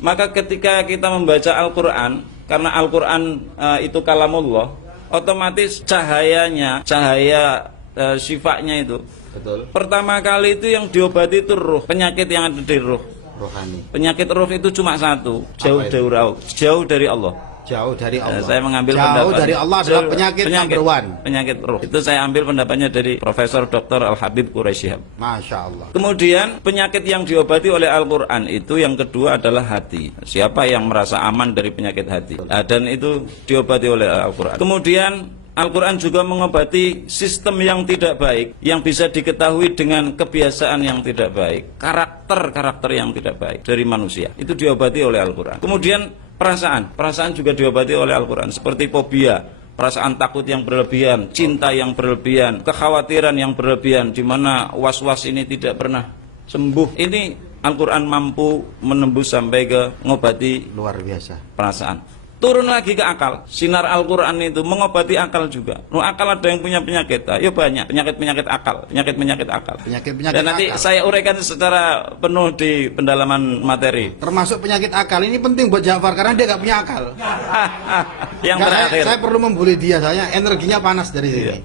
Maka ketika kita membaca Al-Quran, karena Al-Quran itu kalamullah, otomatis cahaya sifanya itu. Betul. Pertama kali itu yang diobati itu ruh, penyakit yang ada di ruh. Rohani. Penyakit ruh itu cuma satu, jauh dari Allah. Jauh dari Allah. Saya mengambil jauh pendapat dari Allah adalah penyakit number one. Penyakit ruh. Itu saya ambil pendapatnya dari Profesor Dr. Al-Habib Quraisy Shihab. Masya Allah. Kemudian penyakit yang diobati oleh Al-Quran itu yang kedua adalah hati. Siapa yang merasa aman dari penyakit hati? Dan itu diobati oleh Al-Quran. Kemudian Al-Quran juga mengobati sistem yang tidak baik, yang bisa diketahui dengan kebiasaan yang tidak baik, karakter yang tidak baik dari manusia. Itu diobati oleh Al-Quran. Kemudian perasaan juga diobati oleh Al-Quran, seperti fobia, perasaan takut yang berlebihan, cinta yang berlebihan, kekhawatiran yang berlebihan, di mana was-was ini tidak pernah sembuh. Ini Al-Quran mampu menembus sampai ke ngobati luar biasa perasaan. Turun lagi ke akal. Sinar Al-Quran itu mengobati akal juga. Akal ada yang punya penyakit. Ayo banyak penyakit akal. Dan nanti saya uraikan secara penuh di pendalaman materi. Termasuk penyakit akal. Ini penting buat Ja'far karena dia nggak punya akal. Yang terakhir. Saya perlu membuli dia. Soalnya energinya panas dari sini.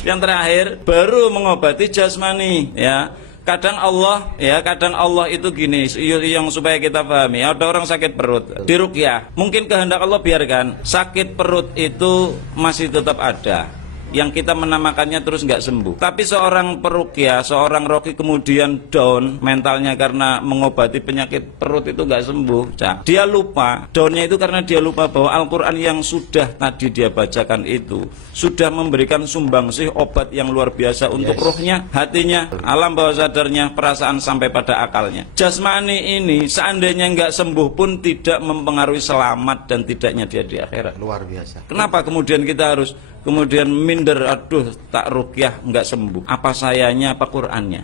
Yang terakhir baru mengobati jasmani. Ya. Kadang Allah itu gini, yang supaya kita pahami. Ada orang sakit perut, diruqyah. Mungkin kehendak Allah biarkan sakit perut itu masih tetap ada, yang kita menamakannya terus nggak sembuh. Tapi seorang peruqyah, seorang roki kemudian down mentalnya karena mengobati penyakit perut itu nggak sembuh. Dia lupa, downnya itu karena dia lupa bahwa Al-Quran yang sudah tadi dia bacakan itu sudah memberikan sumbangsih obat yang luar biasa untuk rohnya, hatinya, alam bawah sadarnya, perasaan sampai pada akalnya. Jasmani ini seandainya nggak sembuh pun tidak mempengaruhi selamat dan tidaknya dia di akhirat. Luar biasa. Kenapa kemudian kita harus minder, aduh tak ruqyah nggak sembuh, apa sayanya apa Qur'annya?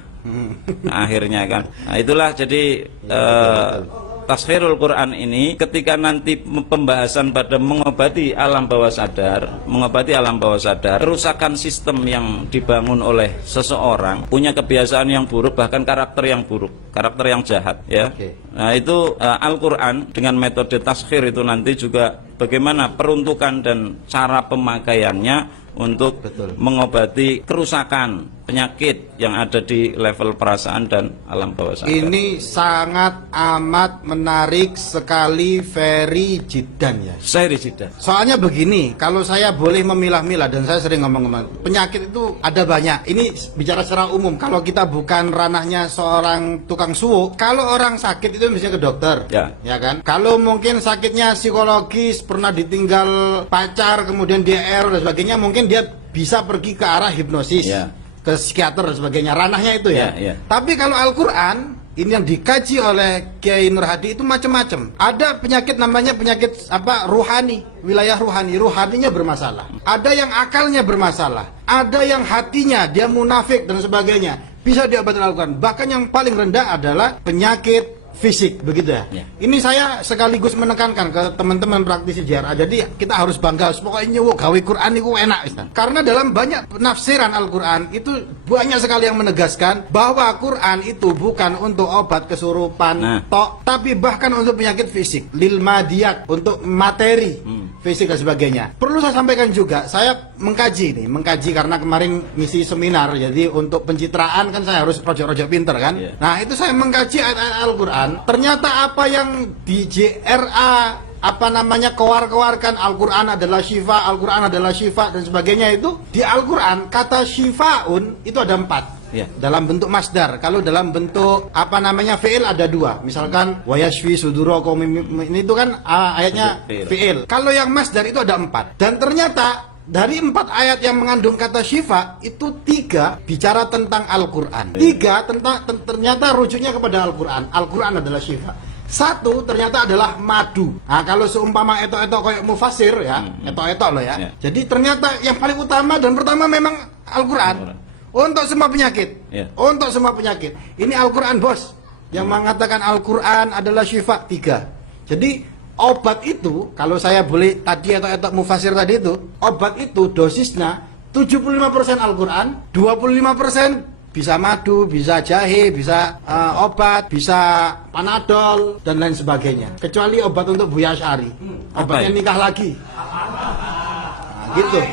Nah, akhirnya kan, nah itulah jadi Taskhirul Quran ini ketika nanti pembahasan pada mengobati alam bawah sadar, kerusakan sistem yang dibangun oleh seseorang, punya kebiasaan yang buruk, bahkan karakter yang buruk, karakter yang jahat, ya. Nah itu Al-Quran dengan metode taskhir itu nanti juga bagaimana peruntukan dan cara pemakaiannya untuk mengobati kerusakan penyakit yang ada di level perasaan dan alam bawah sadar. Ini sangat amat menarik sekali, very jiddan ya. Very jiddan. Soalnya begini, kalau saya boleh memilah-milah, dan saya sering ngomong-ngomong, penyakit itu ada banyak. Ini bicara secara umum, kalau kita bukan ranahnya seorang tukang suwo, kalau orang sakit itu biasanya ke dokter, ya kan? Kalau mungkin sakitnya psikologis, pernah ditinggal pacar, kemudian dia error dan sebagainya, mungkin dia bisa pergi ke arah hipnosis, ke psikiater dan sebagainya, ranahnya itu ya. Tapi kalau Al-Quran ini yang dikaji oleh Kiai Nur Hadi itu macam-macam. Ada penyakit namanya penyakit ruhani, wilayah ruhani, ruhaninya bermasalah. Ada yang akalnya bermasalah, ada yang hatinya dia munafik dan sebagainya, bisa diobati Al-Quran. Bahkan yang paling rendah adalah penyakit fisik, begitu ya. Ini saya sekaligus menekankan ke teman-teman praktisi JRA. Jadi kita harus bangga, pokoknya gawe Quran itu enak, Ustaz. Karena dalam banyak penafsiran Al-Quran itu banyak sekali yang menegaskan bahwa Quran itu bukan untuk obat kesurupan tok, tapi bahkan untuk penyakit fisik, lil madiyat, untuk materi fisik dan sebagainya. Perlu saya sampaikan juga, saya mengkaji karena kemarin ngisi seminar, jadi untuk pencitraan kan saya harus rojo-rojo pinter kan. Nah itu saya mengkaji ayat-ayat Al-Quran. Ternyata apa yang di JRA keluarkan Al-Quran adalah syifa, Al-Quran adalah syifa dan sebagainya, itu di Al-Quran kata syifaun itu ada 4 dalam bentuk masdar. Kalau dalam bentuk fi'il ada 2. Misalkan wayashfi sudurakum, ini itu kan ayatnya fi'il. Kalau yang masdar itu ada 4. Dan ternyata dari 4 ayat yang mengandung kata syifa itu 3 bicara tentang Al-Quran. 3 ternyata rujuknya kepada Al-Quran. Al-Quran adalah syifa. 1 ternyata adalah madu. Nah kalau seumpama etok-etok kayak mufasir ya, etok-etok loh ya. Jadi ternyata yang paling utama dan pertama memang Al-Quran. Untuk semua penyakit. Untuk semua penyakit. Ini Al-Quran bos, yang mengatakan Al-Quran adalah syifa 3. Jadi obat itu, kalau saya boleh tadi atau mufasir tadi itu, obat itu dosisnya 75% Al-Quran, 25% bisa madu, bisa jahe, bisa obat, bisa panadol dan lain sebagainya. Kecuali obat untuk Buya Asy'ari. Obatnya itu? nikah lagi. Nah, gitu.